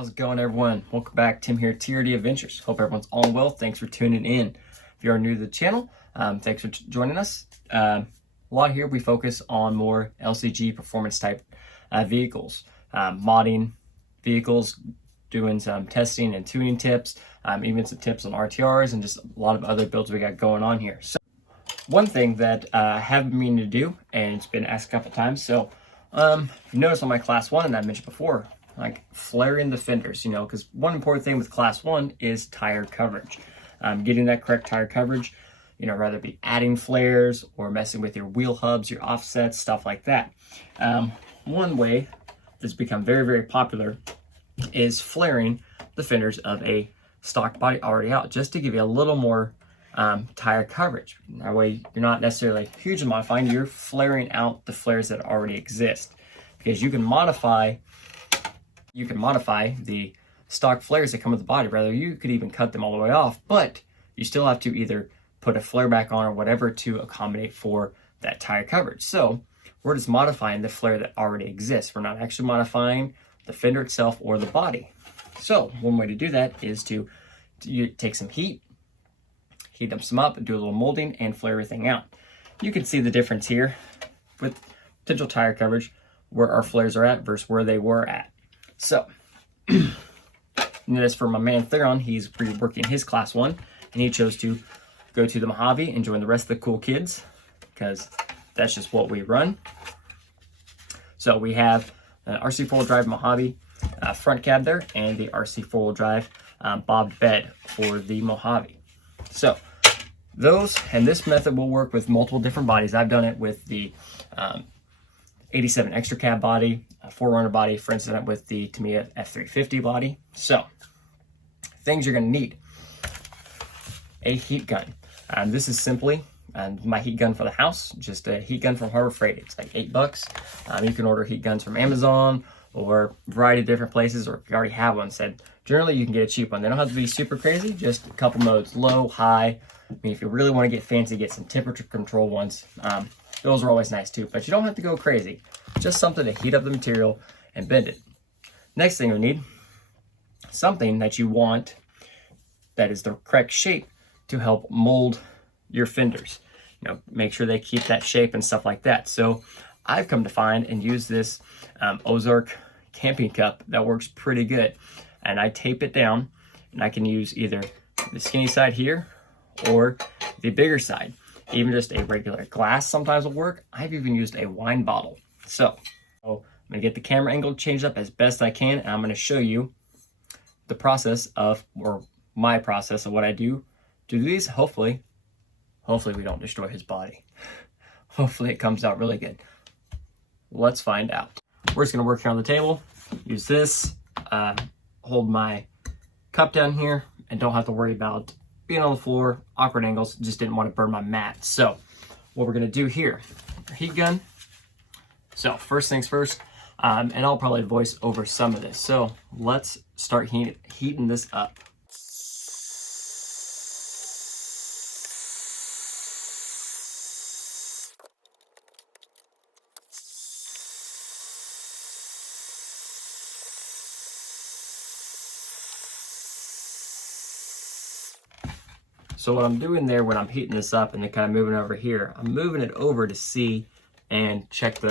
How's it going, everyone? Welcome back. Tim here, TRD Adventures. Hope everyone's all well. Thanks for tuning in. If you are new to the channel, thanks for joining us. A lot here, we focus on more LCG performance type vehicles, modding vehicles, doing some testing and tuning tips, even some tips on RTRs and just a lot of other builds we got going on here. So one thing that I have been meaning to do, and it's been asked a couple times, so you notice on my class 1, and I mentioned before, like flaring the fenders, because one important thing with class 1 is tire coverage. Getting that correct tire coverage, rather be adding flares or messing with your wheel hubs, your offsets, stuff like that. One way that's become very, very popular is flaring the fenders of a stock body already out, just to give you a little more tire coverage. That way you're not necessarily hugely modifying, you're flaring out the flares that already exist, because you can modify the stock flares that come with the body. Rather, you could even cut them all the way off, but you still have to either put a flare back on or whatever to accommodate for that tire coverage. So we're just modifying the flare that already exists. We're not actually modifying the fender itself or the body. So one way to do that is to take some heat them some up, do a little molding, and flare everything out. You can see the difference here with potential tire coverage, where our flares are at versus where they were at. So, notice for my man Theron, he's reworking his class 1, and he chose to go to the Mojave and join the rest of the cool kids, because that's just what we run. So we have RC 4-wheel drive Mojave front cab there, and the RC 4-wheel drive bobbed bed for the Mojave. So this method will work with multiple different bodies. I've done it with the 87 extra cab body, a 4Runner body, for instance, with the Tamiya F350 body. So things you're going to need: a heat gun. This is simply my heat gun for the house, just a heat gun from Harbor Freight. It's like $8. You can order heat guns from Amazon or a variety of different places, or if you already have one, generally you can get a cheap one. They don't have to be super crazy, just a couple modes: low, high. I mean, if you really want to get fancy, get some temperature control ones. Those are always nice too, but you don't have to go crazy. Just something to heat up the material and bend it. Next thing you'll need, something that you want that is the correct shape to help mold your fenders. Make sure they keep that shape and stuff like that. So I've come to find and use this Ozark camping cup that works pretty good. And I tape it down, and I can use either the skinny side here or the bigger side. Even just a regular glass sometimes will work. I've even used a wine bottle. So I'm gonna get the camera angle changed up as best I can, and I'm gonna show you the process or my process of what I do to do these. Hopefully we don't destroy his body. Hopefully it comes out really good. Let's find out. We're just gonna work here on the table. Use this, hold my cup down here, and don't have to worry about being on the floor, awkward angles. Just didn't want to burn my mat. So what we're gonna do here, our heat gun. So first things first, and I'll probably voice over some of this. So let's start heating this up. So what I'm doing there when I'm heating this up and then kind of moving over here, I'm moving it over to see and check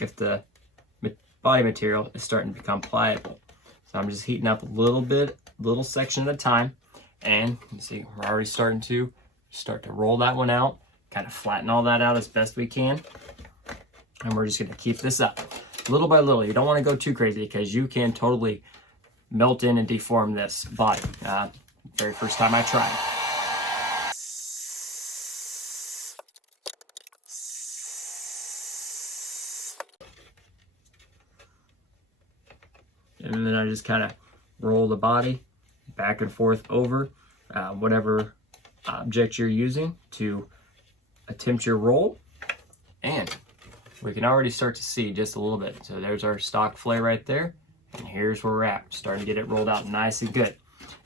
if the body material is starting to become pliable. So I'm just heating up a little section at a time. And you can see we're already starting to roll that one out, kind of flatten all that out as best we can. And we're just gonna keep this up little by little. You don't wanna go too crazy, because you can totally melt in and deform this body. Very first time I tried. And then I just kind of roll the body back and forth over whatever object you're using to attempt your roll. And we can already start to see just a little bit. So there's our stock flare right there. And here's where we're at. Starting to get it rolled out nice and good.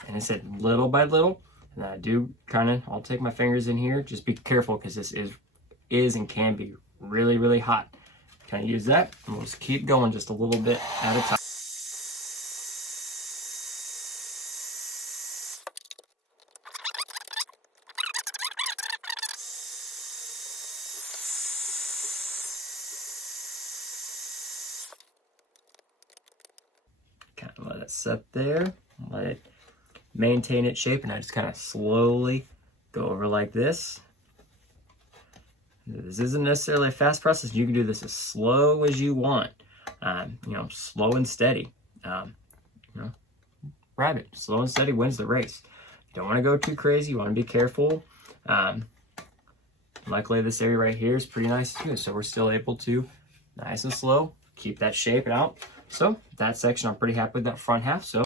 And I said little by little. And I do I'll take my fingers in here. Just be careful, because this is and can be really, really hot. Kind of use that, and we'll just keep going just a little bit at a time. set there. Let it maintain its shape, and I just kind of slowly go over like this. This isn't necessarily a fast process. You can do this as slow as you want. Slow and steady. Rabbit, slow and steady wins the race. You don't want to go too crazy. You want to be careful. Luckily, this area right here is pretty nice too. So we're still able to, nice and slow, keep that shape out. So that section, I'm pretty happy with that front half. So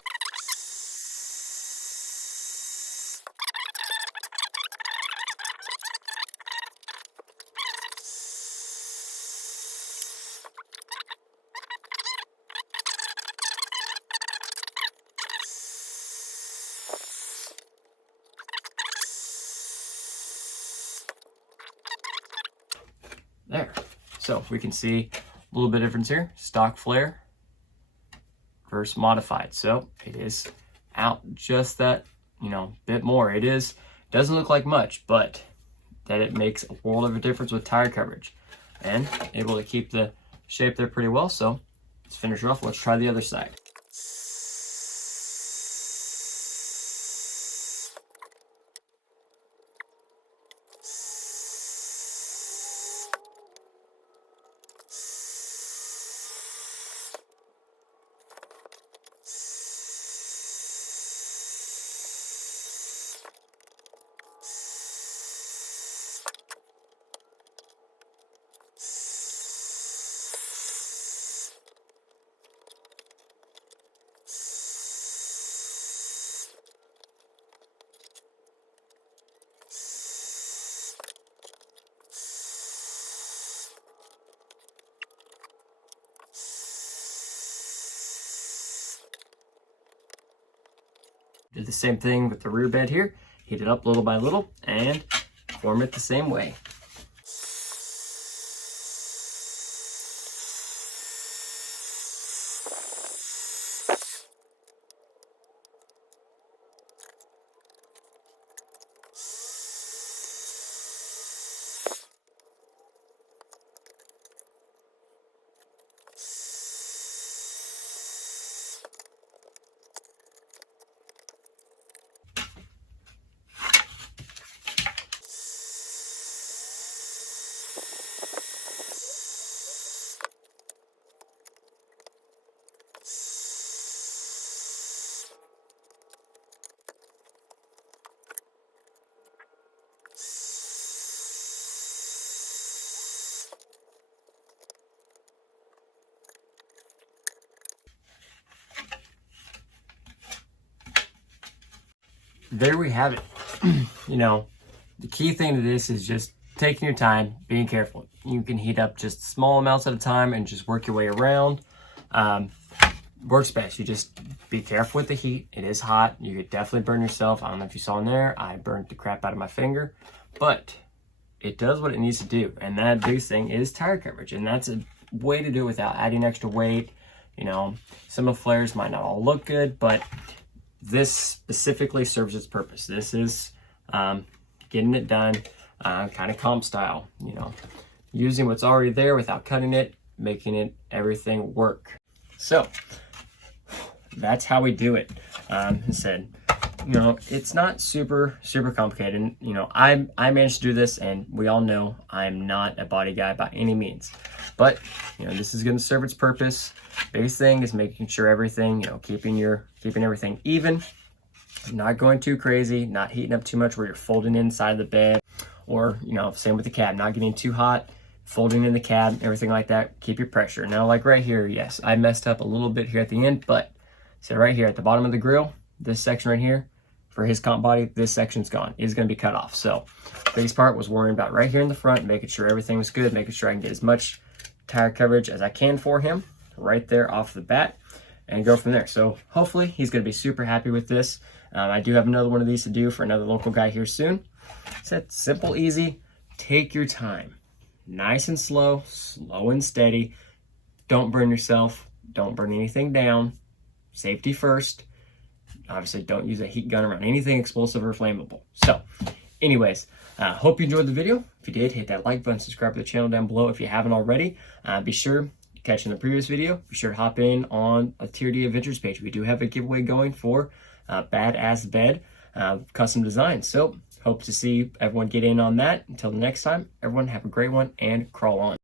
there. So we can see a little bit of difference here. Stock Flair versus modified. So it is out just that, bit more. Doesn't look like much, but that it makes a world of a difference with tire coverage. And able to keep the shape there pretty well. So let's finish it off. Let's try the other side. Did the same thing with the rear bed here. Heat it up little by little and form it the same way. There we have it. The key thing to this is just taking your time, being careful. You can heat up just small amounts at a time and just work your way around. Works best. You just be careful with the heat. It is hot. You could definitely burn yourself. I don't know if you saw in there, I burnt the crap out of my finger, but it does what it needs to do. And that biggest thing is tire coverage. And that's a way to do it without adding extra weight. Some of Flair's might not all look good, but this specifically serves its purpose. This is getting it done kind of comp style, using what's already there without cutting it, making it everything work. So that's how we do it. I said, it's not super complicated. I managed to do this, and we all know I'm not a body guy by any means, but this is going to serve its purpose. Biggest thing is making sure everything, keeping everything even, not going too crazy, not heating up too much where you're folding inside the bed, or same with the cab, not getting too hot, folding in the cab, everything like that. Keep your pressure. Now, like right here, yes, I messed up a little bit here at the end, but so right here at the bottom of the grill, this section right here, for his comp body, this section's gone. It's going to be cut off. So biggest part was worrying about right here in the front, making sure everything was good, making sure I can get as much tire coverage as I can for him right there off the bat and go from there. So hopefully he's going to be super happy with this. I do have another one of these to do for another local guy here soon. It's simple, easy. Take your time. Nice and slow and steady. Don't burn yourself. Don't burn anything down. Safety first. Obviously, don't use a heat gun around anything explosive or flammable. So, anyways, hope you enjoyed the video. If you did, hit that like button, subscribe to the channel down below if you haven't already. Be sure, catch in the previous video, be sure to hop in on a Tier D Adventures page. We do have a giveaway going for Badass Bed custom design. So hope to see everyone get in on that. Until the next time, everyone have a great one and crawl on.